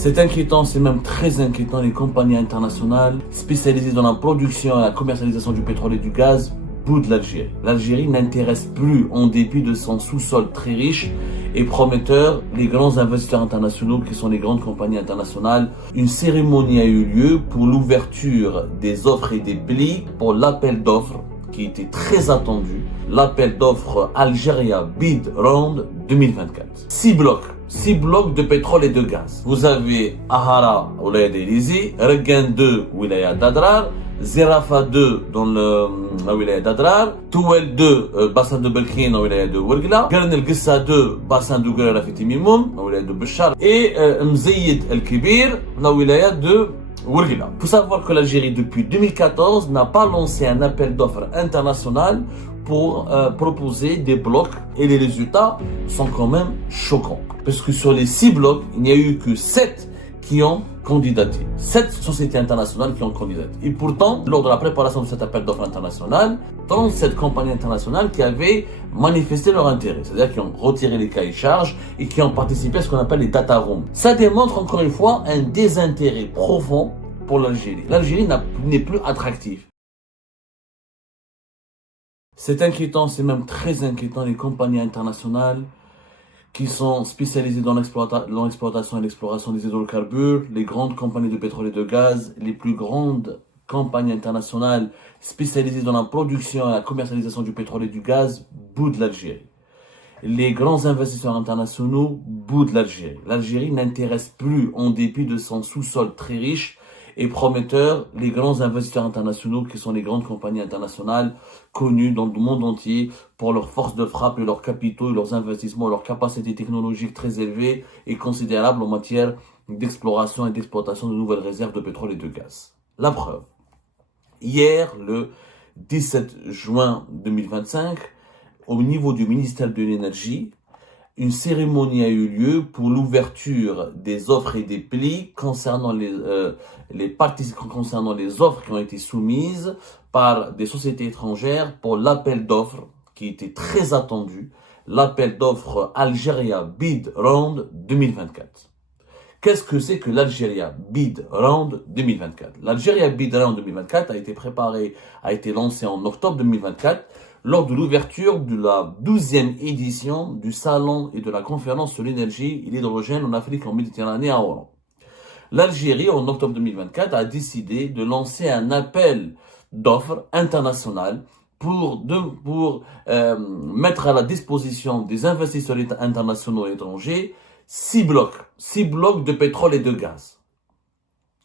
C'est inquiétant, c'est même très inquiétant. Les compagnies internationales spécialisées dans la production et la commercialisation du pétrole et du gaz boudent l'Algérie. L'Algérie n'intéresse plus, en dépit de son sous-sol très riche et prometteur, les grands investisseurs internationaux qui sont les grandes compagnies internationales. Une cérémonie a eu lieu pour l'ouverture des offres et des plis pour l'appel d'offres qui était très attendu, l'appel d'offres Algeria Bid Round 2024. 6 blocs de pétrole et de gaz. Vous avez Ahara, Wilaya d'Elizi, Regan 2, Wilaya d'Adrar, Zerafa 2 dans la Wilaya d'Adrar, Touel 2, bassin de Belkine, la Wilaya de Ouergla, Gern El Gissa 2, bassin de Gourer Rafiti Mimoum, la Wilaya de Béchar, et Mzeyid El Kibir, la Wilaya de Ouergla. Il faut savoir que l'Algérie, depuis 2014, n'a pas lancé un appel d'offres international pour proposer des blocs, et les résultats sont quand même choquants. Parce que sur les 6 blocs, il n'y a eu que 7 qui ont candidaté. 7 sociétés internationales qui ont candidaté. Et pourtant, lors de la préparation de cet appel d'offres international, 37 compagnies internationales qui avaient manifesté leur intérêt, c'est-à-dire qui ont retiré les cahiers charges et qui ont participé à ce qu'on appelle les data rooms. Ça démontre encore une fois un désintérêt profond pour l'Algérie. L'Algérie n'est plus attractive. C'est inquiétant, c'est même très inquiétant, les compagnies internationales qui sont spécialisées dans l'exploitation et l'exploration des hydrocarbures, les grandes compagnies de pétrole et de gaz, les plus grandes compagnies internationales spécialisées dans la production et la commercialisation du pétrole et du gaz boudent l'Algérie. Les grands investisseurs internationaux boudent l'Algérie. L'Algérie n'intéresse plus, en dépit de son sous-sol très riche et prometteur, les grands investisseurs internationaux qui sont les grandes compagnies internationales connues dans le monde entier pour leur force de frappe et leurs capitaux, et leurs investissements, leurs capacités technologiques très élevées et considérables en matière d'exploration et d'exploitation de nouvelles réserves de pétrole et de gaz. La preuve. Hier, le 17 juin 2025, au niveau du ministère de l'Énergie, une cérémonie a eu lieu pour l'ouverture des offres et des plis concernant les offres qui ont été soumises par des sociétés étrangères pour l'appel d'offres qui était très attendu, l'appel d'offres Algeria Bid Round 2024. Qu'est-ce que c'est que l'Algeria Bid Round 2024? L'Algeria Bid Round 2024 a été lancé en octobre 2024 lors de l'ouverture de la 12e édition du Salon et de la conférence sur l'énergie et l'hydrogène en Afrique et en Méditerranée à Oran. L'Algérie, en octobre 2024, a décidé de lancer un appel d'offres international pour mettre à la disposition des investisseurs internationaux et étrangers 6 blocs de pétrole et de gaz.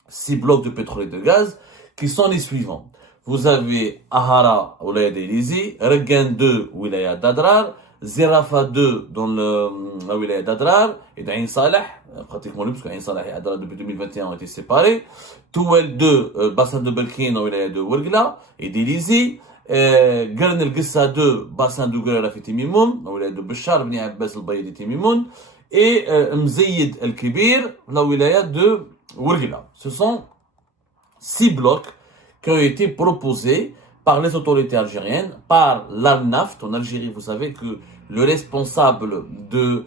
6 blocs de pétrole et de gaz qui sont les suivants. Vous avez Ahara, Wilaya d'Elizi, Regan 2, Wilaya d'Adrar, Zerafa 2 dans la Wilaya d'Adrar et d'Ain Saleh, pratiquement parce qu'Ain Saleh et Adrar depuis 2021 ont été séparés, Touel 2, bassin de Belkine, Wilaya de Ouergla et d'Elizi, Gern El Gissa 2, bassin de Gourer Rafiti Mimoum, Wilaya de Béchar, Bni Abbas El Bayed et Mimoun, et Mzeyid El Kibir, la Wilaya de Ouergla. Ce sont 6 blocs qui ont été proposés par les autorités algériennes, par l'Alnaft. En Algérie, vous savez que le responsable de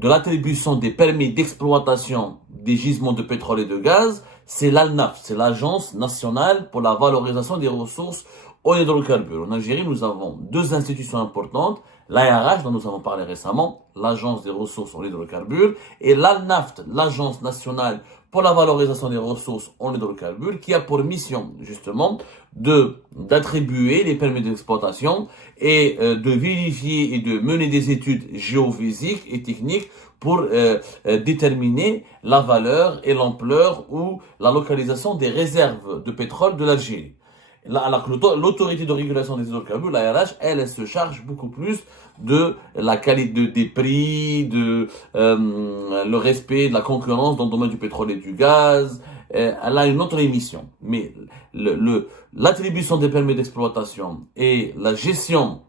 l'attribution des permis d'exploitation des gisements de pétrole et de gaz, c'est l'Alnaft, c'est l'Agence nationale pour la valorisation des ressources en hydrocarbures. En Algérie, nous avons 2 institutions importantes, l'ARH, dont nous avons parlé récemment, l'Agence des ressources en hydrocarbures, et l'Alnaft, l'Agence nationale pour la valorisation des ressources en hydrocarbures, qui a pour mission, justement, d'attribuer les permis d'exploitation et de vérifier et de mener des études géophysiques et techniques pour déterminer la valeur et l'ampleur ou la localisation des réserves de pétrole de l'Algérie. L'autorité de régulation des hydrocarbures, l'ARH, elle se charge beaucoup plus de la qualité des prix, le respect de la concurrence dans le domaine du pétrole et du gaz. Elle a une autre émission. Mais l'attribution des permis d'exploitation et la gestion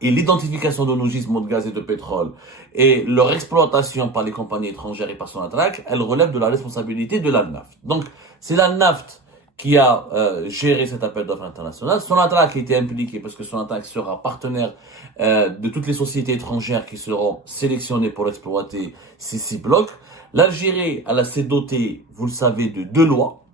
et l'identification de nos gisements de gaz et de pétrole et leur exploitation par les compagnies étrangères et par son attraque, elle relève de la responsabilité de l'Alnaft. Donc, c'est l'Alnaft qui a géré cet appel d'offres international. Sonatrach a été impliqué parce que Sonatrach sera partenaire de toutes les sociétés étrangères qui seront sélectionnées pour exploiter ces 6 blocs. L'Algérie, elle s'est dotée, vous le savez, de 2 lois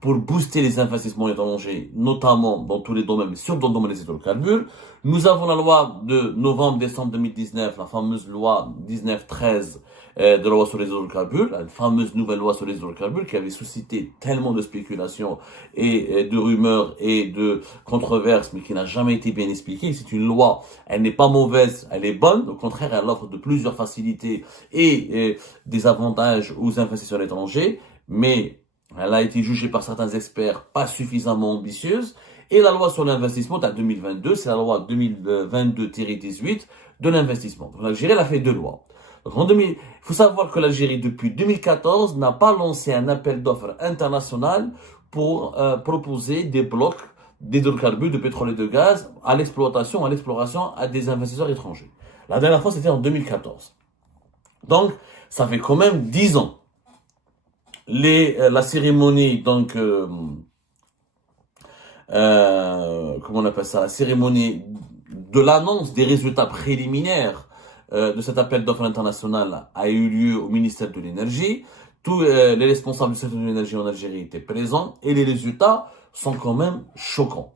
pour booster les investissements étrangers, notamment dans tous les domaines, mais surtout dans le domaine des hydrocarbures. Nous avons la loi de novembre-décembre 2019, la fameuse loi 1913 de la loi sur les hydrocarbures, la fameuse nouvelle loi sur les hydrocarbures qui avait suscité tellement de spéculations et de rumeurs et de controverses, mais qui n'a jamais été bien expliquée. C'est une loi, elle n'est pas mauvaise, elle est bonne. Au contraire, elle offre de plusieurs facilités et des avantages aux investisseurs étrangers, mais elle a été jugée par certains experts pas suffisamment ambitieuse. Et la loi sur l'investissement en 2022, c'est la loi 2022-18 de l'investissement. Donc l'Algérie, elle a fait 2 lois. Donc il faut savoir que l'Algérie, depuis 2014, n'a pas lancé un appel d'offres international pour proposer des blocs d'hydrocarbures, de pétrole et de gaz à l'exploitation, à l'exploration à des investisseurs étrangers. La dernière fois, c'était en 2014. Donc, ça fait quand même 10 ans. La cérémonie, donc, comment on appelle ça, la cérémonie de l'annonce des résultats préliminaires de cet appel d'offres international a eu lieu au ministère de l'Énergie. Tous les responsables du secteur de l'énergie en Algérie étaient présents et les résultats sont quand même choquants.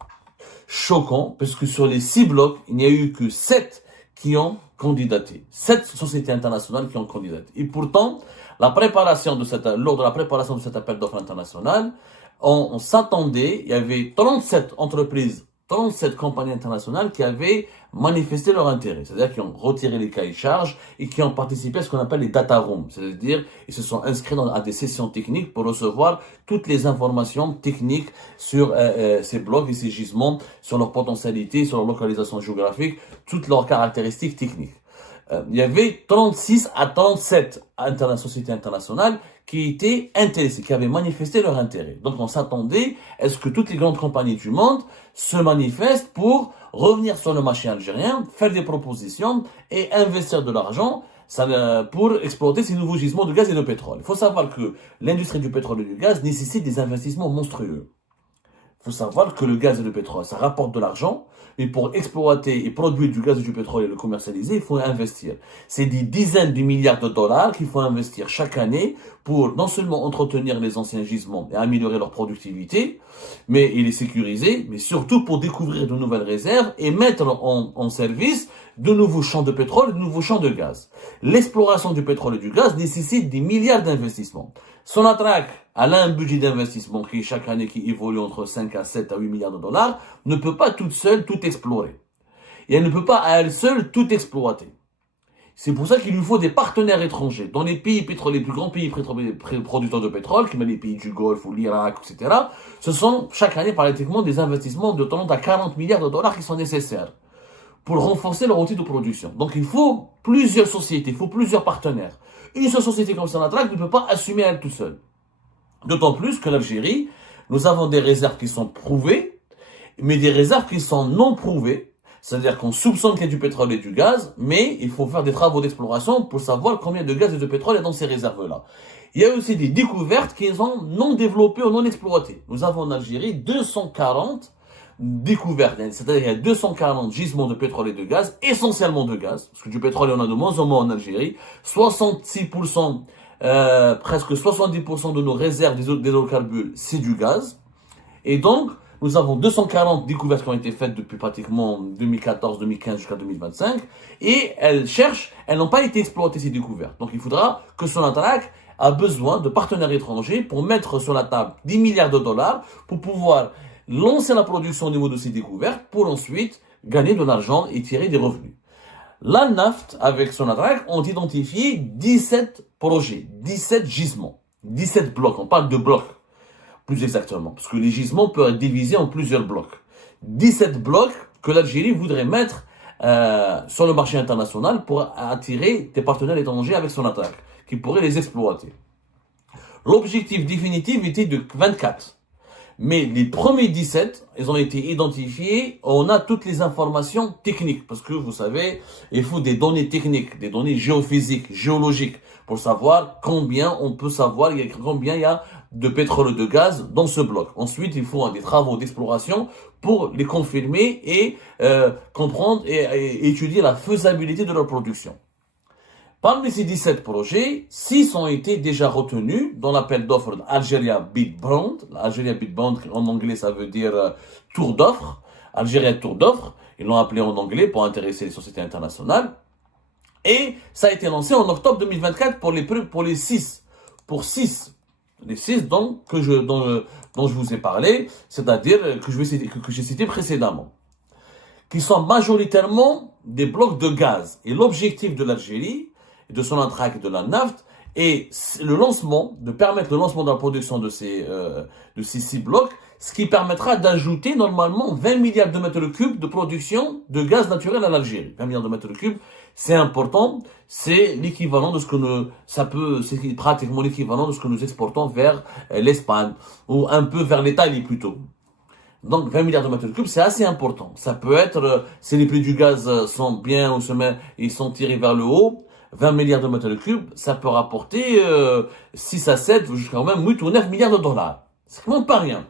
Choquants parce que sur les 6 blocs, il n'y a eu que 7 qui ont candidaté. 7 sociétés internationales qui ont candidaté. Et pourtant, lors de la préparation de cet appel d'offres international, on s'attendait, il y avait 37 entreprises, 37 compagnies internationales qui avaient manifesté leur intérêt, c'est-à-dire qui ont retiré les cahiers de charges et qui ont participé à ce qu'on appelle les data rooms, c'est-à-dire ils se sont inscrits à des sessions techniques pour recevoir toutes les informations techniques sur ces blocs et ces gisements, sur leur potentialité, sur leur localisation géographique, toutes leurs caractéristiques techniques. Il y avait 36 à 37 sociétés internationales qui étaient intéressées, qui avaient manifesté leur intérêt. Donc on s'attendait à ce que toutes les grandes compagnies du monde se manifestent pour revenir sur le marché algérien, faire des propositions et investir de l'argent pour exploiter ces nouveaux gisements de gaz et de pétrole. Il faut savoir que l'industrie du pétrole et du gaz nécessite des investissements monstrueux. Il faut savoir que le gaz et le pétrole, ça rapporte de l'argent, mais pour exploiter et produire du gaz et du pétrole et le commercialiser, il faut investir. C'est des dizaines de milliards de dollars qu'il faut investir chaque année pour non seulement entretenir les anciens gisements et améliorer leur productivité, et les sécuriser, mais surtout pour découvrir de nouvelles réserves et mettre en service de nouveaux champs de pétrole et de nouveaux champs de gaz. L'exploration du pétrole et du gaz nécessite des milliards d'investissements. Sonatrach, elle a un budget d'investissement qui, chaque année, qui évolue entre 5 à 7 à 8 milliards de dollars, ne peut pas toute seule tout explorer. Et elle ne peut pas à elle seule tout exploiter. C'est pour ça qu'il lui faut des partenaires étrangers. Dans les pays pétroliers, les plus grands pays producteurs de pétrole, comme les pays du Golfe ou l'Irak, etc., ce sont chaque année pratiquement des investissements de 30 à 40 milliards de dollars qui sont nécessaires pour renforcer leur outil de production. Donc il faut plusieurs sociétés, il faut plusieurs partenaires. Une seule société comme Sonatrach ne peut pas assumer elle toute seule. D'autant plus que l'Algérie, nous avons des réserves qui sont prouvées, mais des réserves qui sont non prouvées. C'est-à-dire qu'on soupçonne qu'il y a du pétrole et du gaz, mais il faut faire des travaux d'exploration pour savoir combien de gaz et de pétrole il y a dans ces réserves-là. Il y a aussi des découvertes qui sont non développées ou non exploitées. Nous avons en Algérie 240 découvertes, c'est-à-dire il y a 240 gisements de pétrole et de gaz, essentiellement de gaz, parce que du pétrole il y en a de moins en moins en Algérie, 66%, presque 70% de nos réserves d'hydrocarbures, c'est du gaz, et donc, nous avons 240 découvertes qui ont été faites depuis pratiquement 2014, 2015 jusqu'à 2025, et elles n'ont pas été exploitées ces découvertes. Donc il faudra que Sonatrach a besoin de partenaires étrangers pour mettre sur la table 10 milliards de dollars pour pouvoir lancer la production au niveau de ces découvertes pour ensuite gagner de l'argent et tirer des revenus. La NAFT, avec Sonatrach, ont identifié 17 projets, 17 gisements, 17 blocs. On parle de blocs, plus exactement, parce que les gisements peuvent être divisés en plusieurs blocs. 17 blocs que l'Algérie voudrait mettre sur le marché international pour attirer des partenaires étrangers avec Sonatrach, qui pourraient les exploiter. L'objectif définitif était de 24. Mais les premiers 17, ils ont été identifiés, on a toutes les informations techniques, parce que vous savez, il faut des données techniques, des données géophysiques, géologiques, pour savoir combien on peut savoir, combien il y a de pétrole et de gaz dans ce bloc. Ensuite, il faut des travaux d'exploration pour les confirmer et comprendre et étudier la faisabilité de leur production. Parmi ces 17 projets, 6 ont été déjà retenus dans l'appel d'offres d'Algeria Bid Bond. Algeria Bid Bond, en anglais, ça veut dire tour d'offre. Algeria tour d'offre. Ils l'ont appelé en anglais pour intéresser les sociétés internationales. Et ça a été lancé en octobre 2024 pour les 6. Pour 6. Les 6 dont je vous ai parlé, c'est-à-dire que j'ai cité précédemment. Qui sont majoritairement des blocs de gaz. Et l'objectif de l'Algérie, de son Sonatrach et de la NAFT, et permettre le lancement de la production de ces 6 blocs, ce qui permettra d'ajouter normalement 20 milliards de mètres cubes de production de gaz naturel à l'Algérie. 20 milliards de mètres cubes, c'est important, c'est l'équivalent de ce que c'est pratiquement l'équivalent de ce que nous exportons vers l'Espagne, ou un peu vers l'Italie plutôt. Donc 20 milliards de mètres cubes, c'est assez important. Ça peut être, si les prix du gaz sont bien, ils sont tirés vers le haut, 20 milliards de mètres cubes, ça peut rapporter 6 à 7, jusqu'à même 8 ou 9 milliards de dollars. C'est quand même pas rien.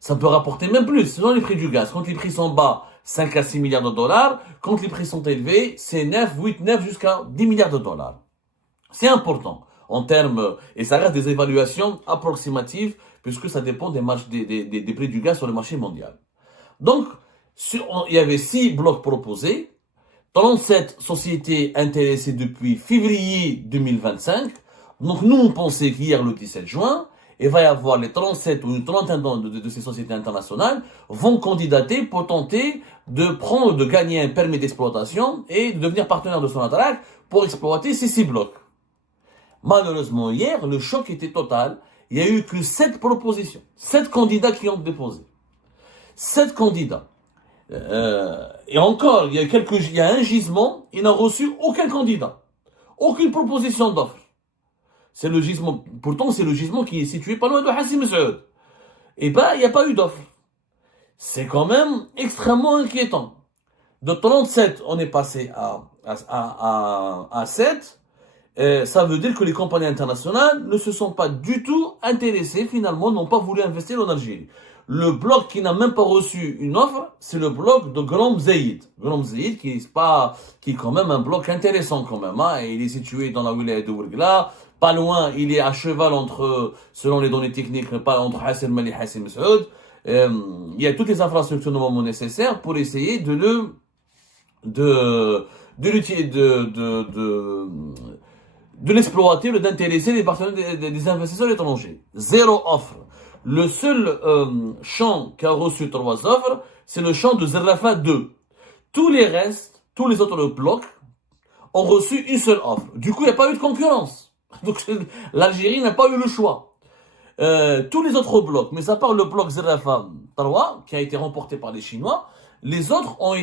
Ça peut rapporter même plus, selon les prix du gaz. Quand les prix sont bas, 5 à 6 milliards de dollars. Quand les prix sont élevés, c'est 9, 8, 9 jusqu'à 10 milliards de dollars. C'est important en termes, et ça reste des évaluations approximatives, puisque ça dépend des prix du gaz sur le marché mondial. Donc, il y avait 6 blocs proposés, 37 sociétés intéressées depuis février 2025. Donc, nous, on pensait qu'hier, le 17 juin, il va y avoir les 37 ou une trentaine de ces sociétés internationales vont candidater pour tenter de gagner un permis d'exploitation et de devenir partenaire de Sonatrach pour exploiter ces 6 blocs. Malheureusement, hier, le choc était total. Il n'y a eu que 7 propositions, 7 candidats qui ont déposé. 7 candidats. Et encore, il y a un gisement, il n'a reçu aucun candidat. Aucune proposition d'offre. C'est le gisement, pourtant c'est le gisement qui est situé pas loin de Hassim Saoud. Et ben, il n'y a pas eu d'offre. C'est quand même extrêmement inquiétant. De 37, on est passé à 7. Ça veut dire que les compagnies internationales ne se sont pas du tout intéressées, finalement, n'ont pas voulu investir en Algérie. Le bloc qui n'a même pas reçu une offre, c'est le bloc de Grom Zeid. Grom Zeid qui est quand même un bloc intéressant quand même, hein. Et il est situé dans la wilaya de Ouargla. Pas loin, il est à cheval selon les données techniques, pas entre Hassim Mali et Hassim Saoud. Il y a toutes les infrastructures normalement nécessaires pour essayer de l'exploiter, d'intéresser les partenaires des investisseurs étrangers. 0 offre. Le seul champ qui a reçu 3 offres, c'est le champ de Zerrafa 2. Tous les autres blocs, ont reçu une seule offre. Du coup, il n'y a pas eu de concurrence. Donc, l'Algérie n'a pas eu le choix. Tous les autres blocs, mais à part le bloc Zerrafa 3, qui a été remporté par les Chinois, les autres ont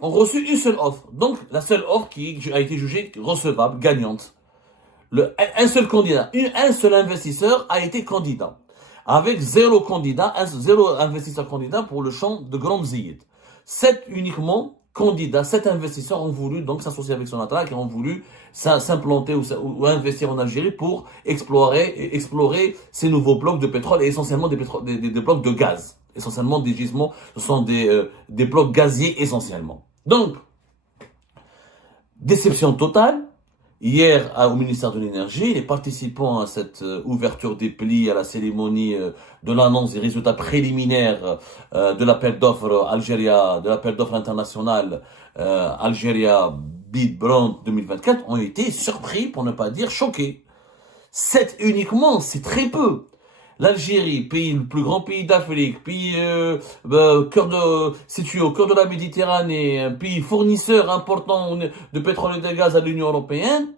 reçu une seule offre. Donc, la seule offre qui a été jugée recevable, gagnante. Un seul candidat, un seul investisseur a été candidat. Avec 0 candidat, 0 investisseur candidat pour le champ de Grom Zeid. 7 uniquement candidats, 7 investisseurs ont voulu donc s'associer avec Sonatrach et ont voulu s'implanter ou investir en Algérie pour explorer ces nouveaux blocs de pétrole et essentiellement des blocs de gaz. Essentiellement des gisements, ce sont des blocs gaziers essentiellement. Donc, déception totale. Hier, au ministère de l'Énergie, les participants à cette ouverture des plis, à la cérémonie de l'annonce des résultats préliminaires de l'appel d'offres international Algeria Bid Bond 2024 ont été surpris, pour ne pas dire choqués. 7 uniquement, c'est très peu. L'Algérie, le plus grand pays d'Afrique, pays situé au cœur de la Méditerranée, un pays fournisseur important de pétrole et de gaz à l'Union européenne,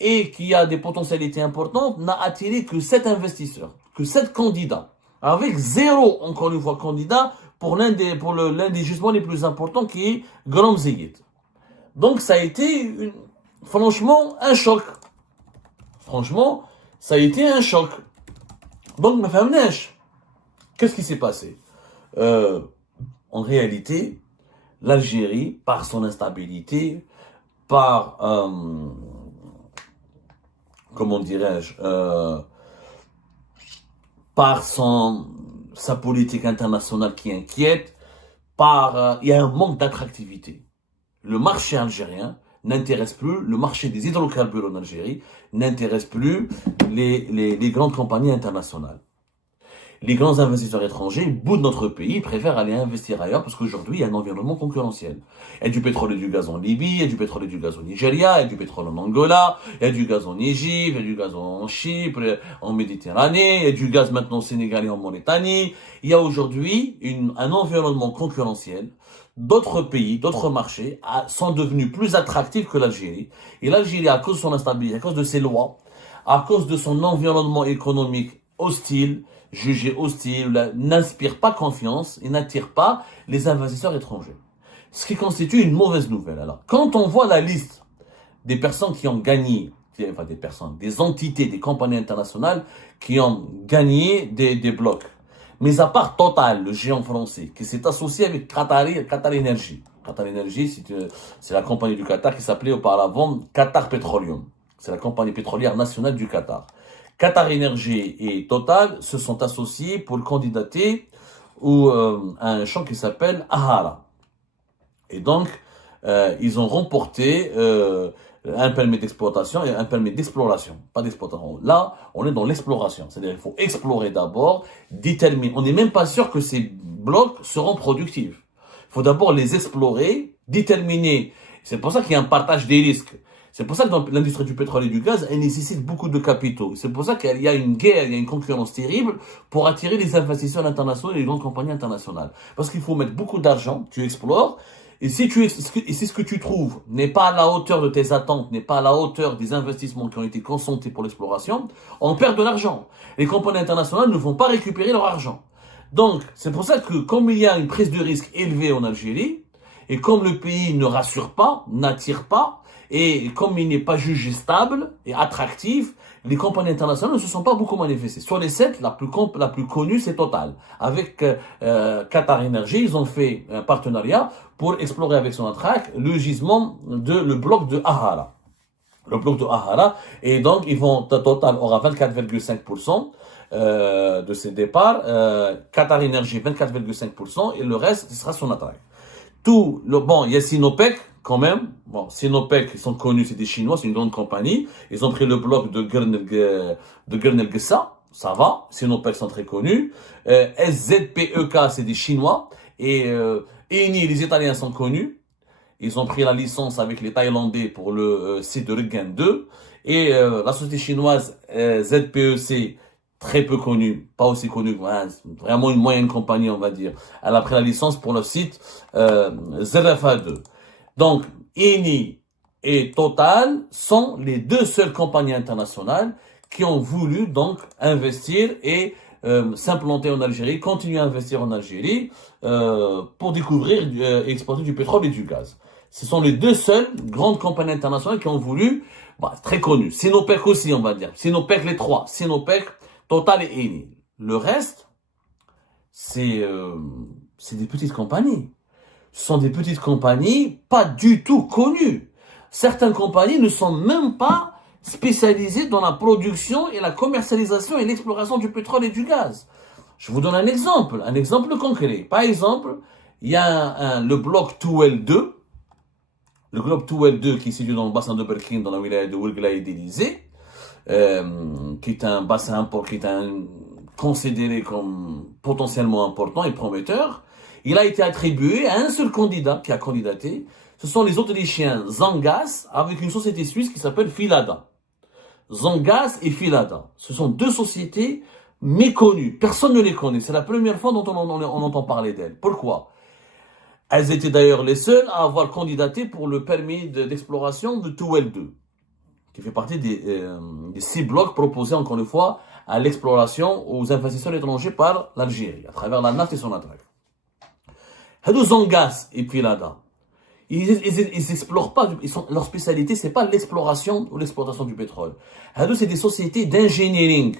et qui a des potentialités importantes, n'a attiré que 7 investisseurs, que 7 candidats, avec 0, encore une fois, candidat pour l'un des gisements les plus importants qui est Grom Zeid. Donc ça a été franchement un choc. Franchement, ça a été un choc. Donc, ma femme neige. Qu'est-ce qui s'est passé? En réalité, l'Algérie, par son instabilité, par, comment dirais-je, par sa politique internationale qui inquiète, il y a un manque d'attractivité. Le marché algérien n'intéresse plus, le marché des hydrocarbures en Algérie n'intéresse plus les grandes compagnies internationales. Les grands investisseurs étrangers boudent notre pays, ils préfèrent aller investir ailleurs parce qu'aujourd'hui, il y a un environnement concurrentiel. Il y a du pétrole et du gaz en Libye, il y a du pétrole et du gaz au Nigeria, il y a du pétrole en Angola, il y a du gaz en Égypte, il y a du gaz en Chypre, en Méditerranée, il y a du gaz maintenant au Sénégal et en Mauritanie. Il y a aujourd'hui un environnement concurrentiel. D'autres pays, d'autres marchés sont devenus plus attractifs que l'Algérie. Et l'Algérie, à cause de son instabilité, à cause de ses lois, à cause de son environnement économique hostile, jugé hostile, n'inspire pas confiance et n'attire pas les investisseurs étrangers. Ce qui constitue une mauvaise nouvelle. Alors, quand on voit la liste des personnes qui ont gagné, enfin des entités, des compagnies internationales qui ont gagné des blocs, mais à part Total, le géant français, qui s'est associé avec Qatar Energy. Qatar Energy, c'est la compagnie du Qatar qui s'appelait auparavant Qatar Petroleum. C'est la compagnie pétrolière nationale du Qatar. Qatar Energy et Total se sont associés pour candidater à un champ qui s'appelle Ahara. Et donc, ils ont remporté un permis d'exploitation et un permis d'exploration, pas d'exploitation. Là, on est dans l'exploration, c'est-à-dire qu'il faut explorer d'abord, déterminer. On n'est même pas sûr que ces blocs seront productifs. Il faut d'abord les explorer, déterminer. C'est pour ça qu'il y a un partage des risques. C'est pour ça que dans l'industrie du pétrole et du gaz, elle nécessite beaucoup de capitaux. C'est pour ça qu'il y a une guerre, il y a une concurrence terrible pour attirer les investisseurs internationaux et les grandes compagnies internationales. Parce qu'il faut mettre beaucoup d'argent, tu explores, et si ce que tu trouves n'est pas à la hauteur de tes attentes, n'est pas à la hauteur des investissements qui ont été consentis pour l'exploration, on perd de l'argent. Les compagnies internationales ne vont pas récupérer leur argent. Donc, c'est pour ça que comme il y a une prise de risque élevée en Algérie, et comme le pays ne rassure pas, n'attire pas, et comme il n'est pas jugé stable et attractif, les compagnies internationales ne se sont pas beaucoup manifestées. Sur les 7, la plus connue, c'est Total. Avec Qatar Energy, ils ont fait un partenariat pour explorer avec son attraque le gisement le bloc de Ahara. Le bloc de Ahara. Et donc, Total aura 24,5% de ses départs. Qatar Energy, 24,5%. Et le reste, ce sera son attraque. Il y a Sinopec, quand même. Bon, Sinopec, ils sont connus, c'est des Chinois, c'est une grande compagnie. Ils ont pris le bloc de Gernelgessa, ça va. Sinopec sont très connus. SZPEK, c'est des Chinois. Et Eni, les Italiens sont connus. Ils ont pris la licence avec les Thaïlandais pour le site de Regen 2. Et la société chinoise ZPEC, très peu connue, pas aussi connue, vraiment une moyenne compagnie, on va dire. Elle a pris la licence pour le site ZFA2. Donc, Eni et Total sont les deux seules compagnies internationales qui ont voulu donc investir et s'implanter en Algérie, continuer à investir en Algérie pour découvrir et exporter du pétrole et du gaz. Ce sont les deux seules grandes compagnies internationales qui ont voulu, très connues. Sinopec aussi, on va dire. Sinopec, les trois. Sinopec, Total et Eni. Le reste, c'est des petites compagnies. Ce sont des petites compagnies pas du tout connues. Certaines compagnies ne sont même pas spécialisées dans la production et la commercialisation et l'exploration du pétrole et du gaz. Je vous donne un exemple concret. Par exemple, il y a le bloc Touel 2, le bloc Touel 2 qui est situé dans le bassin de Berkine, dans la wilaya de Ouelgla et d'Élysée, qui est un bassin considéré comme potentiellement important et prometteur. Il a été attribué à un seul candidat qui a candidaté. Ce sont les Autrichiens Zangas avec une société suisse qui s'appelle Filada. Zangas et Filada. Ce sont deux sociétés méconnues. Personne ne les connaît. C'est la première fois dont on entend parler d'elles. Pourquoi? Elles étaient d'ailleurs les seules à avoir candidaté pour le permis d'exploration de Touel 2, qui fait partie des 6 blocs proposés, encore une fois, à l'exploration aux investisseurs étrangers par l'Algérie, à travers la nafte et son attraque. Hadou Zangas et Filada, ils explorent pas, leur spécialité, c'est pas l'exploration ou l'exploitation du pétrole. Hadou, c'est des sociétés d'engineering.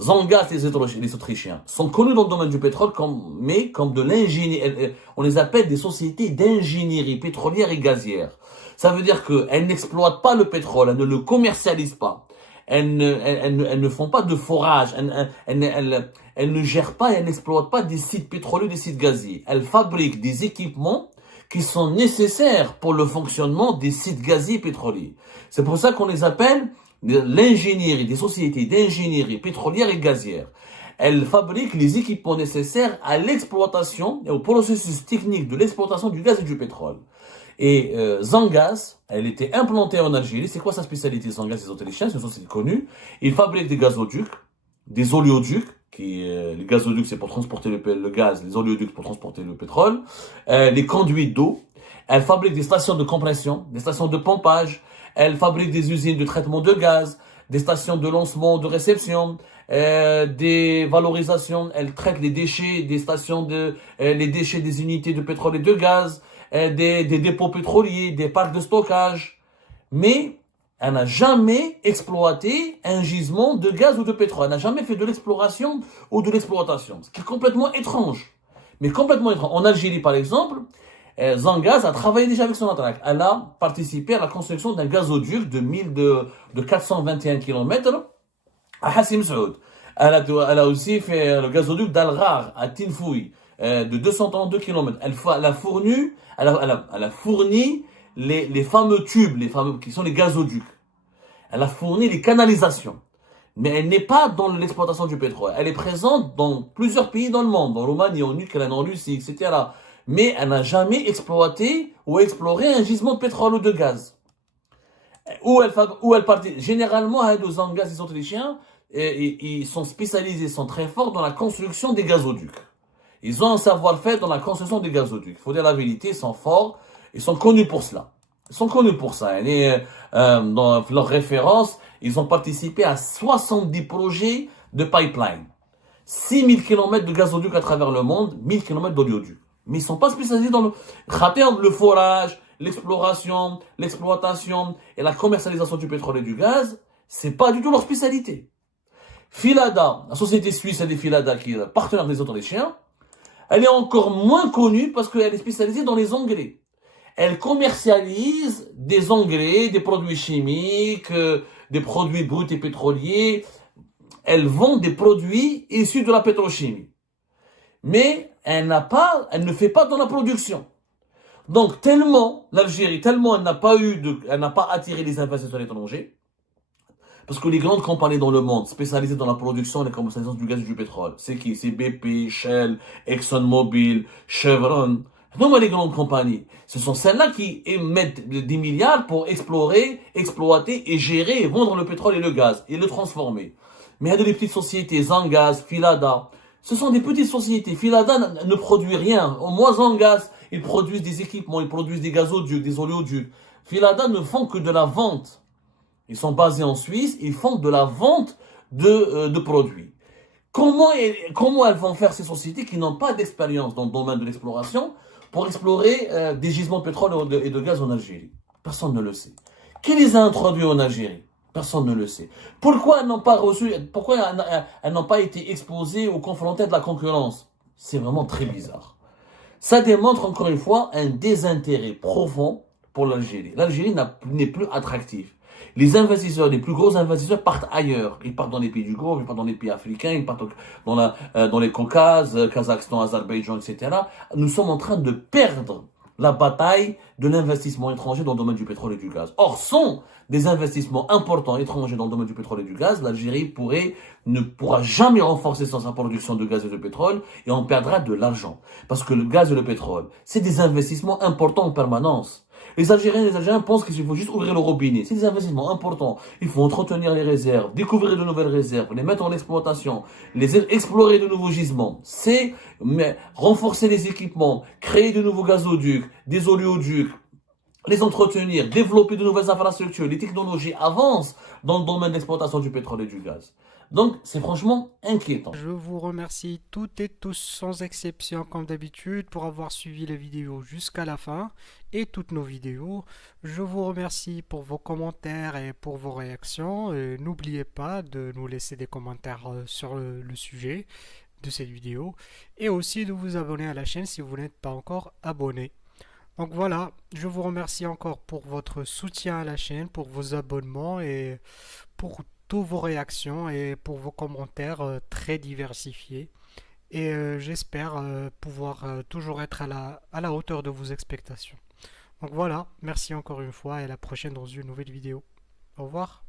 Zangas, les Autrichiens, sont connus dans le domaine du pétrole comme de l'ingénierie. On les appelle des sociétés d'ingénierie pétrolière et gazière. Ça veut dire qu'elles n'exploitent pas le pétrole, elles ne le commercialisent pas. elles ne font pas de forage, elles ne gèrent pas et elles n'exploitent pas des sites pétroliers, des sites gaziers. Elles fabriquent des équipements qui sont nécessaires pour le fonctionnement des sites gaziers et pétroliers. C'est pour ça qu'on les appelle l'ingénierie, des sociétés d'ingénierie pétrolière et gazière. Elles fabriquent les équipements nécessaires à l'exploitation et au processus technique de l'exploitation du gaz et du pétrole. Et Zangaz, elle était implantée en Algérie. C'est quoi sa spécialité, Zangaz, les Autrichiens, c'est une société connue. Ils fabriquent des gazoducs, des oléoducs, les gazoducs c'est pour transporter le gaz, les oléoducs pour transporter le pétrole, les conduites d'eau. Elle fabrique des stations de compression, des stations de pompage. Elle fabrique des usines de traitement de gaz, des stations de lancement, de réception, des valorisations. Elle traite les déchets des stations les déchets des unités de pétrole et de gaz, des dépôts pétroliers, des parcs de stockage. Mais elle n'a jamais exploité un gisement de gaz ou de pétrole. Elle n'a jamais fait de l'exploration ou de l'exploitation. Ce qui est complètement étrange. Mais complètement étrange. En Algérie, par exemple, Zangaz a travaillé déjà avec Sonatrach. Elle a participé à la construction d'un gazoduc de 421 km à Hassim Saoud. Elle a aussi fait le gazoduc d'Al-Ghar à Tinfoui de 232 km. Elle a fourni les fameux tubes, qui sont les gazoducs. Elle a fourni les canalisations. Mais elle n'est pas dans l'exploitation du pétrole. Elle est présente dans plusieurs pays dans le monde, en Roumanie, en Ukraine, en Russie, etc. Mais elle n'a jamais exploité ou exploré un gisement de pétrole ou de gaz. Où elle partit. Généralement, les Zangaz, les Autrichiens, ils sont spécialisés, sont très forts dans la construction des gazoducs. Ils ont un savoir-faire dans la construction des gazoducs. Il faut dire la vérité, ils sont forts, ils sont connus pour cela. Ils sont connus pour ça. Et, dans leurs références, ils ont participé à 70 projets de pipeline. 6000 km de gazoducs à travers le monde, 1000 km d'oléoducs. Mais ils ne sont pas spécialisés dans le forage, l'exploration, l'exploitation et la commercialisation du pétrole et du gaz. C'est pas du tout leur spécialité. Filada, la société suisse des Filada, qui est partenaire des Autrichiens, elle est encore moins connue parce qu'elle est spécialisée dans les engrais. Elle commercialise des engrais, des produits chimiques, des produits bruts et pétroliers. Elle vend des produits issus de la pétrochimie. Mais elle ne fait pas dans la production. Donc, l'Algérie, elle n'a pas attiré les investisseurs étrangers, parce que les grandes compagnies dans le monde, spécialisées dans la production et la commercialisation du gaz et du pétrole, c'est qui? C'est BP, Shell, ExxonMobil, Chevron. Non, les grandes compagnies, ce sont celles-là qui émettent des milliards pour explorer, exploiter et gérer et vendre le pétrole et le gaz et le transformer. Mais il y a des petites sociétés, Zangaz, Filada. Ce sont des petites sociétés. Filada ne produit rien. Au moins Zangaz, ils produisent des équipements, ils produisent des gazoducs, des oléoducs. Filada ne font que de la vente. Ils sont basés en Suisse, ils font de la vente de produits. Comment elles vont faire ces sociétés qui n'ont pas d'expérience dans le domaine de l'exploration pour explorer des gisements de pétrole et de gaz en Algérie? Personne ne le sait. Qui les a introduits en Algérie? Personne ne le sait. Pourquoi elles n'ont pas été exposées ou confrontées à de la concurrence? C'est vraiment très bizarre. Ça démontre encore une fois un désintérêt profond pour l'Algérie. L'Algérie n'est plus attractive. Les plus gros investisseurs partent ailleurs. Ils partent dans les pays du Golfe, ils partent dans les pays africains, ils partent dans les Caucases, Kazakhstan, Azerbaïdjan, etc. Nous sommes en train de perdre la bataille de l'investissement étranger dans le domaine du pétrole et du gaz. Or, sans des investissements importants étrangers dans le domaine du pétrole et du gaz, l'Algérie ne pourra jamais renforcer sa production de gaz et de pétrole et on perdra de l'argent. Parce que le gaz et le pétrole, c'est des investissements importants en permanence. Les Algériens pensent qu'il faut juste ouvrir le robinet. C'est des investissements importants. Il faut entretenir les réserves, découvrir de nouvelles réserves, les mettre en exploitation, explorer de nouveaux gisements. C'est renforcer les équipements, créer de nouveaux gazoducs, des oléoducs, les entretenir, développer de nouvelles infrastructures. Les technologies avancent dans le domaine de l'exploitation du pétrole et du gaz. Donc, c'est franchement inquiétant. Je vous remercie toutes et tous sans exception comme d'habitude pour avoir suivi la vidéo jusqu'à la fin et toutes nos vidéos. Je vous remercie pour vos commentaires et pour vos réactions. N'oubliez pas de nous laisser des commentaires sur le sujet de cette vidéo et aussi de vous abonner à la chaîne si vous n'êtes pas encore abonné. Donc voilà, je vous remercie encore pour votre soutien à la chaîne, pour vos abonnements et pour toutes vos réactions et pour vos commentaires très diversifiés. Et j'espère pouvoir toujours être à la hauteur de vos expectations. Donc voilà, merci encore une fois et à la prochaine dans une nouvelle vidéo. Au revoir.